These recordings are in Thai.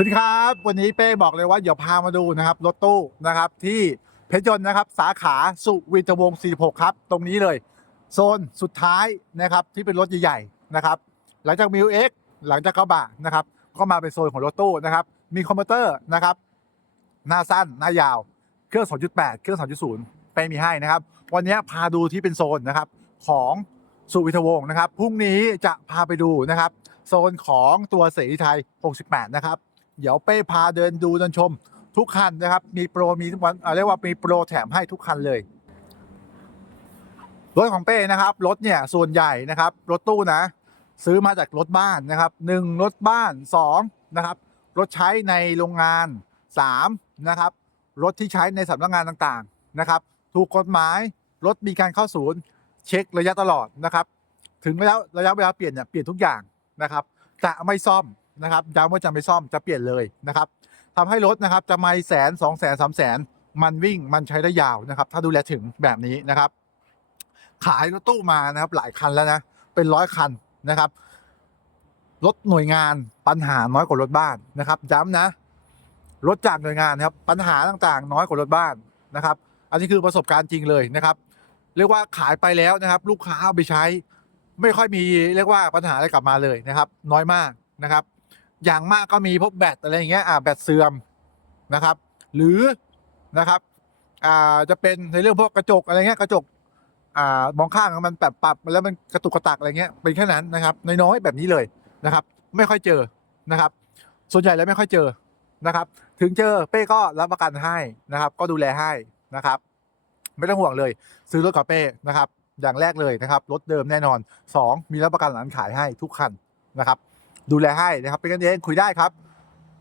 สวัสดีครับ วันนี้เป้บอกเลยว่าเดี๋ยวพามาดูนะครับรถตู้นะครับที่เพชรยนต์นะครับสาขาสุวินทวงศ์46 ครับ ตรงนี้เลย โซนสุดท้ายนะครับที่เป็นรถใหญ่ๆนะครับหลังจากมิวเอ็กหลังจากกระบะนะครับก็มาเป็นโซนของรถตู้นะครับมีคอมพิวเตอร์นะครับหน้าสั้นหน้ายาว เครื่อง 2.8 เครื่อง 2.0 ไปมีให้นะครับ วันนี้พาดูที่เป็นโซนนะครับของสุวิทวงศ์นะครับพรุ่งนี้จะพาไปดูนะครับโซนของตัวเสรีไทย 68 นะครับ เดี๋ยวเป้พาเดินดูเดินชม ทุกคันนะครับ มีโปรมีทุกวันเรียกว่ามีโปรแถมให้ทุกคันเลย รถของเป้นะครับ รถเนี่ยส่วนใหญ่นะครับ รถตู้นะ ซื้อมาจากรถบ้านนะครับหนึ่งรถบ้านสองนะครับ รถใช้ในโรงงานสามนะครับ รถที่ใช้ในสำนักงานต่างๆนะครับ ถูกกฎหมายรถมีการเข้าศูนย์เช็คระยะตลอดนะครับ ถึงระยะระยะเวลาเปลี่ยนเนี่ยเปลี่ยนทุกอย่างนะครับจะไม่ซ่อม นะครับย้ำว่าจะไม่ซ่อมจะเปลี่ยนเลยนะครับทำให้รถนะครับจะไม่แสนสองแสนสามแสนมันวิ่งมันใช้ได้ยาวนะครับ ถ้าดูแลถึงแบบนี้นะครับ ขายรถตู้มานะครับ หลายคันแล้วนะเป็นร้อยคันนะครับรถหน่วยงานปัญหาน้อยกว่ารถบ้านนะครับย้ำนะรถจากหน่วยงานนะครับปัญหาต่างๆ น้อยกว่ารถบ้านนะครับ อันนี้คือประสบการณ์จริงเลยนะครับ เรียกว่าขายไปแล้วนะครับ ลูกค้าเอาไปใช้ ไม่ค่อยมีเรียกว่าปัญหาอะไรกลับมาเลยนะครับ น้อยมากนะครับ อย่างมากก็มีพวกแบตอะไรอย่างเงี้ยอ่าแบตเสื่อมนะครับ หรือนะครับอ่าจะเป็นในเรื่องพวกกระจกอะไรเงี้ยกระจกอ่ามองข้างมันแบบปรับแล้วมันกระตุกกระตักอะไรเงี้ยเป็นแค่นั้นนะครับน้อยๆแบบนี้เลยนะครับ ไม่ค่อยเจอนะครับ ส่วนใหญ่แล้วไม่ค่อยเจอนะครับ ถึงเจอเป้ก็รับประกันให้นะครับ ก็ดูแลให้นะครับ ไม่ต้องห่วงเลย ซื้อรถกับเป้นะครับ อย่างแรกเลยนะครับรถเดิมแน่นอน 2 มีรับประกันหลังขายให้ทุกคันนะครับ ดูแลให้นะครับเป็นกันเองคุยได้ครับ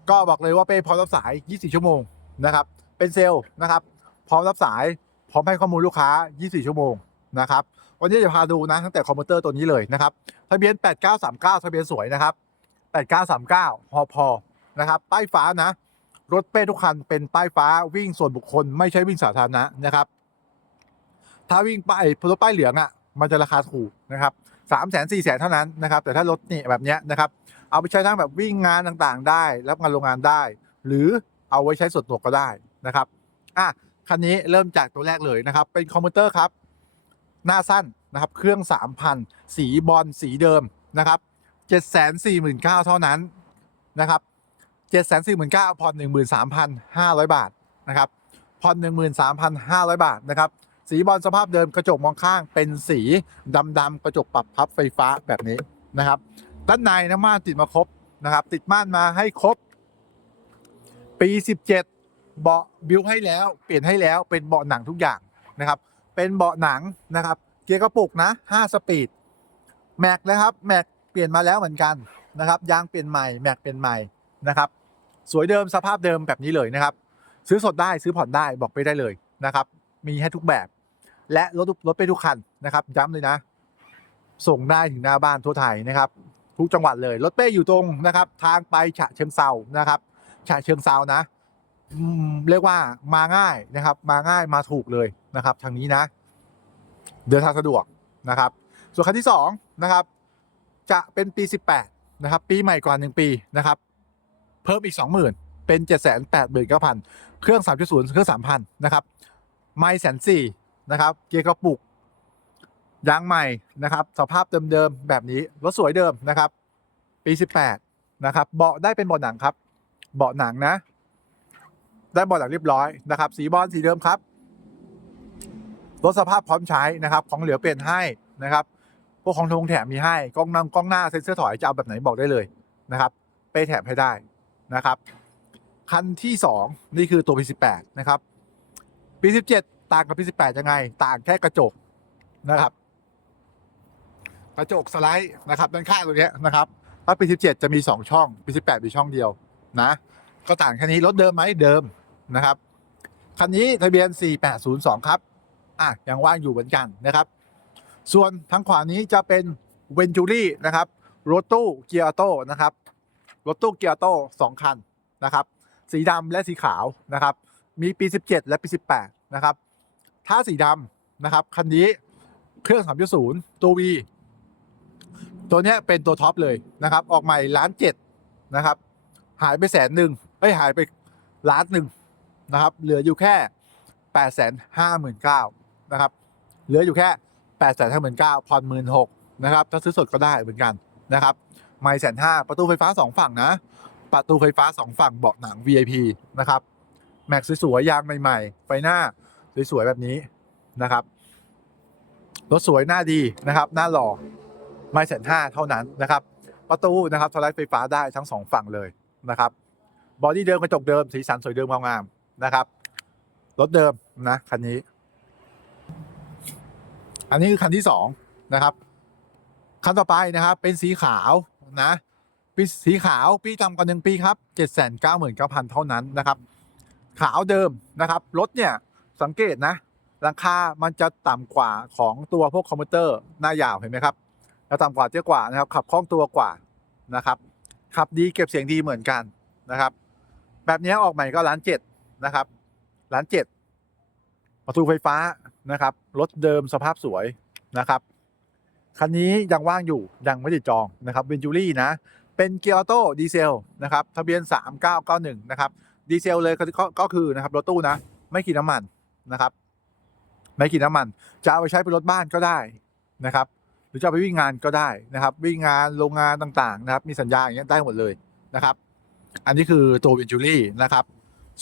ก็บอกเลยว่าเป้พร้อมรับสาย 24 ชั่วโมงนะครับ เป็นเซลล์นะครับ พร้อมรับสายพร้อมให้ข้อมูลลูกค้า 24 ชั่วโมงนะครับ วันนี้จะพาดูนะตั้งแต่คอมพิวเตอร์ตัวนี้เลยนะครับทะเบียน 8939 ทะเบียนสวยนะครับ 8939พอพอนะครับ ป้ายฟ้านะ รถเป้ทุกคันเป็นป้ายฟ้าวิ่งส่วนบุคคล ไม่ใช่วิ่งสาธารณะนะครับ ถ้าวิ่งไปรถป้ายเหลืองอะ มันจะราคาถูกนะครับ สามแสนสี่แสนเท่านั้นนะครับแต่ถ้ารถนี่แบบเนี้ยนะครับเอาไปใช้ทั้งแบบวิ่งงานต่างๆ ได้รับงานโรงงานได้ หรือเอาไว้ใช้ส่วนตัวก็ได้นะครับอะคันนี้เริ่มจากตัวแรกเลยนะครับ เป็นคอมพิวเตอร์ครับ หน้าสั้นนะครับ เครื่อง 3,000 สีบอลสีเดิมนะครับ749,000 เท่านั้นนะครับ749,000ผ่อน13,500 บาทนะครับผ่อน13,500 บาทนะครับ สีบอลสภาพเดิมกระจกมองข้างเป็นสีดำๆกระจกปรับพับไฟฟ้าแบบนี้นะครับด้านในนะม่านติดมาครบนะครับ ติดม่านมาให้ครบ ปี 17 เบาะบิวให้แล้ว เปลี่ยนให้แล้วเป็นเบาะหนังทุกอย่างนะครับ เป็นเบาะหนังนะครับ เกียร์กระปุกนะ 5 สปีดแม็กนะครับแม็กเปลี่ยนมาแล้วเหมือนกันนะครับยางเปลี่ยนใหม่แม็กเปลี่ยนใหม่นะครับสวยเดิมสภาพเดิมแบบนี้เลยนะครับ ซื้อสดได้ซื้อผ่อนได้บอกไปได้เลยนะครับ มีให้ทุกแบบ และรถรถไปทุกคันนะครับย้ำเลยนะ ส่งได้ถึงหน้าบ้านทั่วไทยนะครับทุกจังหวัดเลย รถเป้อยู่ตรงนะครับ ทางไปฉะเชิงเซานะครับฉะเชิงเซานะเรียกว่ามาง่ายนะครับ มาง่ายมาถูกเลยนะครับ ทางนี้นะ เดินทางสะดวกนะครับ ส่วนคันที่สองนะครับ จะเป็นปี 18 นะครับ ปีใหม่กว่า1ปีนะครับ เพิ่มอีก 20,000 เป็น 789,000 เครื่อง 3.0 เครื่อง 3,000 นะครับ ไม่แสนสี่ นะครับ เกียร์กระปุกยางใหม่นะครับ สภาพเดิมๆแบบนี้รถสวยเดิมนะครับ ปี 18 นะครับ เบาะได้เป็นเบาะหนังครับ เบาะหนังนะ ได้เบาะหนังเรียบร้อยนะครับ สีบอลสีเดิมครับรถสภาพพร้อมใช้นะครับ ของเหลือเปลี่ยนให้นะครับพวกของทงแถมมีให้กล้องนำกล้องหน้าเซ็นเซอร์ถอยจะเอาแบบไหนบอกได้เลยนะครับเป้แถมให้ได้นะครับ คันที่ 2 นี่คือตัว P18 นะครับ P17 ต่างกับ P18 ยังไง ต่างแค่กระจกนะครับ กระจกสไลด์นะครับด้านข้างตรงเนี้ยนะครับถ้า P17 จะมี 2 ช่อง P18 มีช่องเดียวนะ ก็ต่างแค่นี้รถเดิมไหมเดิมนะครับคันนี้ทะเบียน 4802 ครับอะยังว่างอยู่เหมือนกันนะครับ ส่วนทางขวานี้จะเป็นเวนจูรี่นะครับรถตู้เกียร์ออโต้นะครับรถตู้เกียร์ออโต้สองคันนะครับ สีดำและสีขาวนะครับ มีปี 17 และปี 18 นะครับ ถ้าสีดำนะครับ คันนี้เครื่อง 3.0 ตัว V ตัวนี้เป็นตัวท็อปเลยนะครับ ออกใหม่ล้านเจ็ดนะครับ หายไปแสนหนึ่งเอ้ยหายไปล้านหนึ่งนะครับ เหลืออยู่แค่แปดแสนห้าหมื่นเก้านะครับ เหลืออยู่แค่แปดแสนห้าหมื่นเก้าผ่อนหมื่นหกนะครับ ถ้าซื้อสดก็ได้เหมือนกันนะครับ ไม่แสนห้าประตูไฟฟ้าสองฝั่งนะ ประตูไฟฟ้าสองฝั่งเบาะหนัง VIP นะครับ แม็กซ์สวยๆยางใหม่ ๆ ไฟหน้า สวยๆแบบนี้นะครับรถสวยหน้าดีนะครับ หน้าหล่อไม่แสนห้าเท่านั้นนะครับ ประตูนะครับสไลด์ไฟฟ้าได้ทั้งสองฝั่งเลยนะครับบอดี้เดิมกระจกเดิมสีสันสวยเดิมงามๆนะครับรถเดิมนะคันนี้ อันนี้คือคันที่สองนะครับคันต่อไปนะครับ เป็นสีขาวนะปีสีขาวปีต่ำกว่าหนึ่งปีครับเจ็ดแสนเก้าหมื่นเก้าพันเท่านั้นนะครับ ขาวเดิมนะครับรถเนี่ย สังเกตนะราคา มันจะต่ำกว่าของตัวพวกคอมพิวเตอร์หน้ายาวเห็นไหมครับจะต่ำกว่าเตี้ยกว่านะครับขับคล่องตัวกว่านะครับขับดีเก็บเสียงดีเหมือนกันนะครับ แบบนี้ออกใหม่ก็ล้านเจ็ดนะครับล้านเจ็ดประตูไฟฟ้านะครับรถเดิมสภาพสวยนะครับคันนี้ยังว่างอยู่ยังไม่ได้จองนะครับเวนจูรี่นะเป็นเกียร์ออโต้ดีเซลนะครับทะเบียน 3991นะครับดีเซลเลยก็ก็ก็คือนะครับรถตู้นะไม่กินน้ำมัน นะครับ ไม่กินน้ำมัน จะเอาไปใช้เป็นรถบ้านก็ได้นะครับ หรือจะเอาไปวิ่งงานก็ได้นะครับ วิ่งงานโรงงานต่างๆนะครับ มีสัญญาอย่างเงี้ยได้หมดเลยนะครับ อันนี้คือตัวเวนจูรี่นะครับ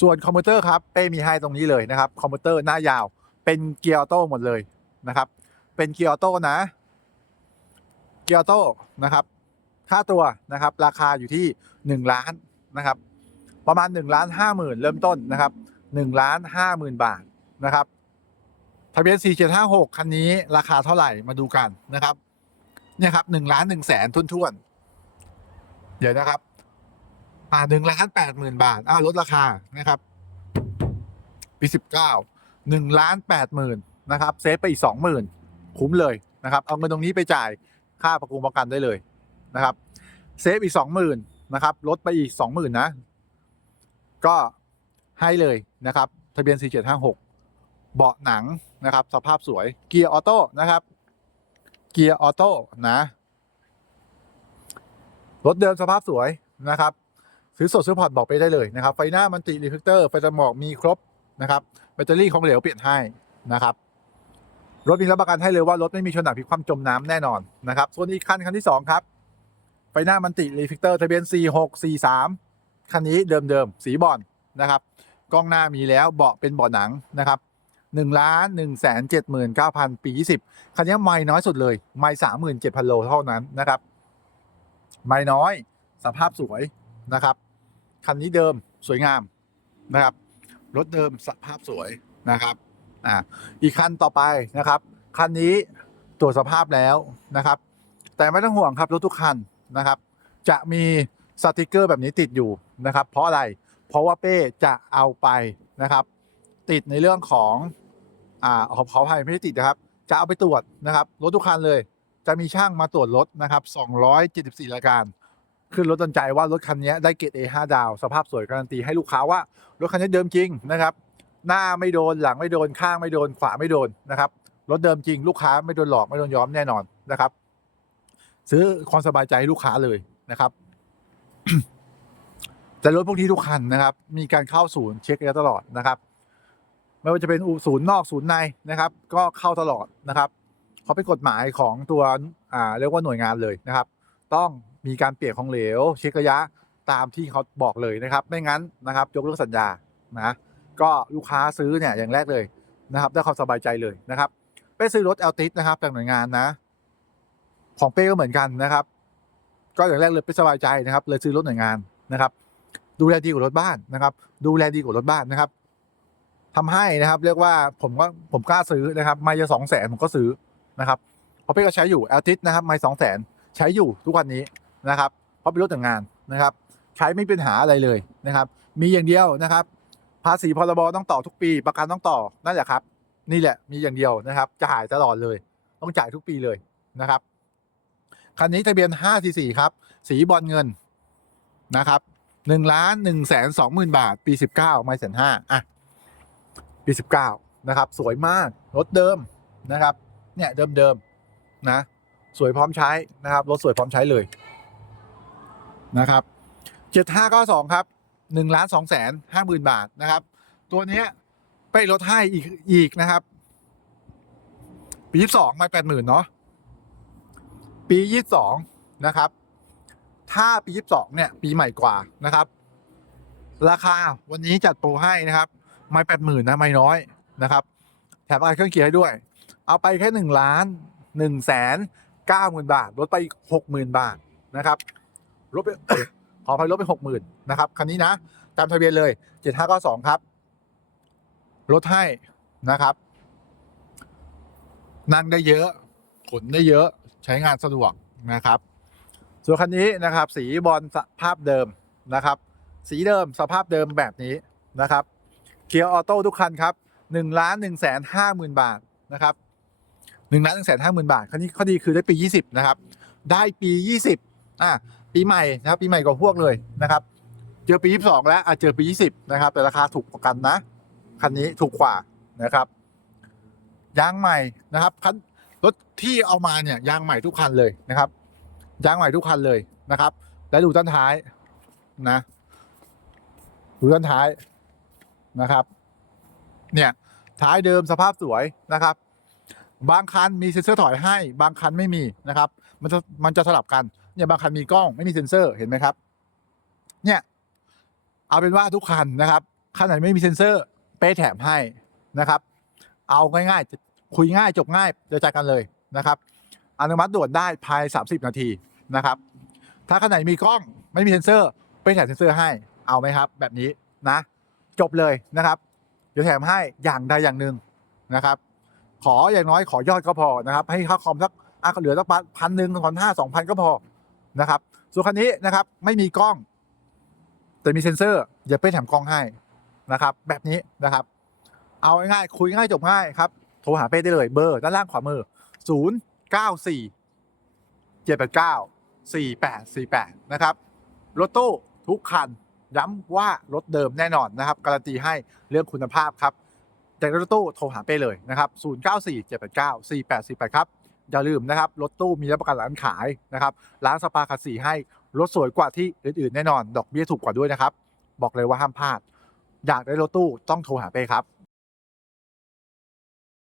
ส่วนคอมพิวเตอร์ครับเป้มีให้ตรงนี้เลยนะครับ คอมพิวเตอร์หน้ายาว เป็นเกียร์ออโต้หมดเลยนะครับ เป็นเกียร์ออโต้นะเกียร์ออโต้นะครับค่าตัวนะครับ ราคาอยู่ที่ 1 ล้านนะครับ ประมาณ1ล้าน5หมื่นเริ่มต้นนะครับ1ล้าน5หมื่นบาท นะครับทะเบียน 4756 คันนี้ราคาเท่าไหร่มาดูกันนะครับ เนี่ยครับ1ล้าน1แสนทุนๆ เดี๋ยวนะครับ อ่า1ล้าน8หมื่นบาท อ้าวลดราคานะครับ ปี 19 1ล้าน8หมื่นนะครับ เซฟไปอีก 2 0,000 คุ้มเลยนะครับ เอาเงินตรงนี้ไปจ่ายค่าประกันประกันได้เลยนะครับ เซฟอีก 20,000นะครับ ลดไปอีก 20,000นะ ก็ให้เลยนะครับ ทะเบียน 4756 เบาะหนังนะครับ สภาพสวยเกียร์ออโต้นะครับ เกียร์ออโต้นะรถเดิมสภาพสวยนะครับ ซื้อสดซื้อผ่อนบอกไปได้เลยนะครับ ไฟหน้ามันติรีเฟกเตอร์ไฟตัดหมอกมีครบนะครับแบตเตอรี่ของเหลวเปลี่ยนให้นะครับรถมีรับประกันให้เลยว่ารถไม่มีชนหนักพลิกคว่ำจมน้ำแน่นอนนะครับ ส่วนอีกคันคันที่ 2 ครับ ไฟหน้ามันติรีเฟกเตอร์ทะเบียน 4643 คันนี้เดิมๆ สีบอลนะครับ กล้องหน้ามีแล้วเบาะเป็นเบาะหนังนะครับ 1ล้าน1แสน79,000 ปี 20 คันนี้ไม่น้อยสุดเลย ไม่37,000 โลเท่านั้นนะครับ ไม่น้อยสภาพสวยนะครับ คันนี้เดิมสวยงามนะครับ รถเดิมสภาพสวยนะครับอ่าอีกคันต่อไปนะครับ คันนี้ตรวจสภาพแล้วนะครับ แต่ไม่ต้องห่วงครับรถทุกคันนะครับ จะมีสติกเกอร์แบบนี้ติดอยู่นะครับ เพราะอะไร เพราะว่าเป้จะเอาไปนะครับ ติดในเรื่องของ อ่าขอขออภัยไม่ได้ติดนะครับ จะเอาไปตรวจนะครับรถทุกคันเลย จะมีช่างมาตรวจรถนะครับ274รายการขึ้นรถตันใจว่ารถคันนี้ได้เกรด A5 ดาว สภาพสวยการันตีให้ลูกค้าว่ารถคันนี้เดิมจริงนะครับ หน้าไม่โดนหลังไม่โดนข้างไม่โดนขวาไม่โดนนะครับรถเดิมจริงลูกค้าไม่โดนหลอกไม่โดนย้อมแน่นอนนะครับ ซื้อความสบายใจให้ลูกค้าเลยนะครับ แต่รถพวกนี้ทุกคันนะครับ มีการเข้าศูนย์เช็คระยะตลอดนะครับ ไม่ว่าจะเป็นศูนย์นอกศูนย์ในนะครับ ก็เข้าตลอดนะครับเขาเป็นกฎหมายของตัวอ่าเรียกว่าหน่วยงานเลยนะครับ ต้องมีการเปลี่ยนของเหลว เช็คระยะตามที่เขาบอกเลยนะครับ ไม่งั้นนะครับยกเลิกสัญญานะก็ลูกค้าซื้อเนี่ยอย่างแรกเลยนะครับได้ความสบายใจเลยนะครับไปซื้อรถ l อลติสนะครับจากหน่วยงานนะ ของเป้ก็เหมือนกันนะครับ ก็อย่างแรกเลยไปสบายใจนะครับ เลยซื้อรถหน่วยงานนะครับ ดูแลดีกว่ารถบ้านนะครับ ดูแลดีกว่ารถบ้านนะครับ ทำให้นะครับ เรียกว่าผมก็ผมกล้าซื้อนะครับไม่จะสองแสนผมก็ซื้อนะครับเพราะเป้ก็ใช้อยู่ l อลติสนะครับไม่สองแสนใช้อยู่ทุกวันนี้นะครับ เพราะเป็นรถแต่งงานนะครับ ใช้ไม่เป็นหาอะไรเลยนะครับ มีอย่างเดียวนะครับ ภาษีพรบต้องต่อทุกปี ประกันต้องต่อนั่นแหละครับ นี่แหละมีอย่างเดียวนะครับจ่ายตลอดเลย ต้องจ่ายทุกปีเลยนะครับคันนี้ทะเบียน544ครับ สีบอลเงินนะครับ1ล้าน1แสน2หมื่นบาท ปี 19 ไม่แสนห้าอะ ปี 19 นะครับ สวยมาก รถเดิมนะครับ เนี่ยเดิมเดิมๆนะ สวยพร้อมใช้นะครับ รถสวยพร้อมใช้เลยนะครับเจ็ดห้าก้าสองครับหนึ่งล้านสองแสนห้าหมื่นบาทนะครับ ตัวนี้ไปลดให้อีกอีกนะครับ ปียี่สองไม่แปดหมื่นเนาะปียี่สองนะครับ ถ้าปียี่สองเนี่ย ปีใหม่กว่านะครับ ราคาวันนี้จัดโปรให้นะครับ ไม่แปดหมื่นนะไม่น้อยนะครับ แถมอะไรเครื่องเกียร์ให้ด้วย เอาไปแค่หนึ่งล้านหนึ่งแสนเก้าหมื่นบาทลดไปอีกหกหมื่นบาทนะครับลดไปขออภัยลดไปหกหมื่นนะครับคันนี้นะตามทะเบียนเลยเจ็ดห้าเก้าสองครับลดให้นะครับ นั่งได้เยอะขนได้เยอะใช้งานสะดวกนะครับ ส่วนคันนี้นะครับ สีบอลสภาพเดิมนะครับ สีเดิมสภาพเดิมแบบนี้นะครับ กียร์ออโต้ทุกคันครับหนึ่งล้านหนึ่งแสนห้าหมื่นบาทนะครับหนึ่งล้านหนึ่งแสนห้าหมื่นบาทคันนี้ข้อดีคือได้ปียี่สิบนะครับได้ปียี่สิบอะปีใหม่นะครับปีใหม่กว่าพวกเลยนะครับ เจอปียี่สิบสองแล้วอะเจอปียี่สิบนะครับ แต่ราคาถูกกว่ากันนะคันนี้ถูกกว่านะครับยางใหม่นะครับคันรถที่เอามาเนี่ยยางใหม่ทุกคันเลยนะครับยางใหม่ทุกคันเลยนะครับ และดูด้านท้ายนะดูด้านท้าย นะครับ เนี่ยท้ายเดิมสภาพสวยนะครับ บางคันมีเซ็นเซอร์ถอยให้ บางคันไม่มีนะครับ มันจะมันจะสลับกันเนี่ยบางคันมีกล้องไม่มีเซ็นเซอร์เห็นไหมครับ เนี่ย เอาเป็นว่าทุกคันนะครับคันไหนไม่มีเซ็นเซอร์เป้แถมให้นะครับ เอาง่ายๆคุยง่ายจบง่ายเจอใจกันเลยนะครับอนุมัติด่วนได้ภาย 30 นาทีนะครับ ถ้าคันไหนมีกล้องไม่มีเซ็นเซอร์เป้แถมเซ็นเซอร์ให้เอาไหมครับ แบบนี้นะ จบเลยนะครับ เดี๋ยวแถมให้อย่างใดอย่างหนึ่งนะครับ ขออย่างน้อยขอยอดก็พอนะครับ ให้ค่าคอมสักอะเหลือสักพันหนึ่งพันห้าสองพันก็พอนะครับ ส่วนคันนี้นะครับไม่มีกล้อง แต่มีเซ็นเซอร์เดี๋ยวเป้แถมกล้องให้นะครับ แบบนี้นะครับ เอาง่ายๆคุยง่ายจบง่ายครับโทรหาเป้ได้เลยเบอร์ด้านล่างขวามือ 0 9 4 7 8 9 4 8 4 8 นะครับรถตู้ทุกคัน ย้ำว่ารถเดิมแน่นอนนะครับ การันตีให้เรื่องคุณภาพครับจากรถตู้โทรหาเป้เลยนะครับ 0 9 4 7 8 9 4 8 4 8 ครับ อย่าลืมนะครับ รถตู้มีรับประกันร้านขายนะครับ ร้านสปาคัสสีให้รถสวยกว่าที่อื่นๆ แน่นอน ดอกเบี้ยถูกกว่าด้วยนะครับ บอกเลยว่าห้ามพลาด อยากได้รถตู้ต้องโทรหาเป้ครับ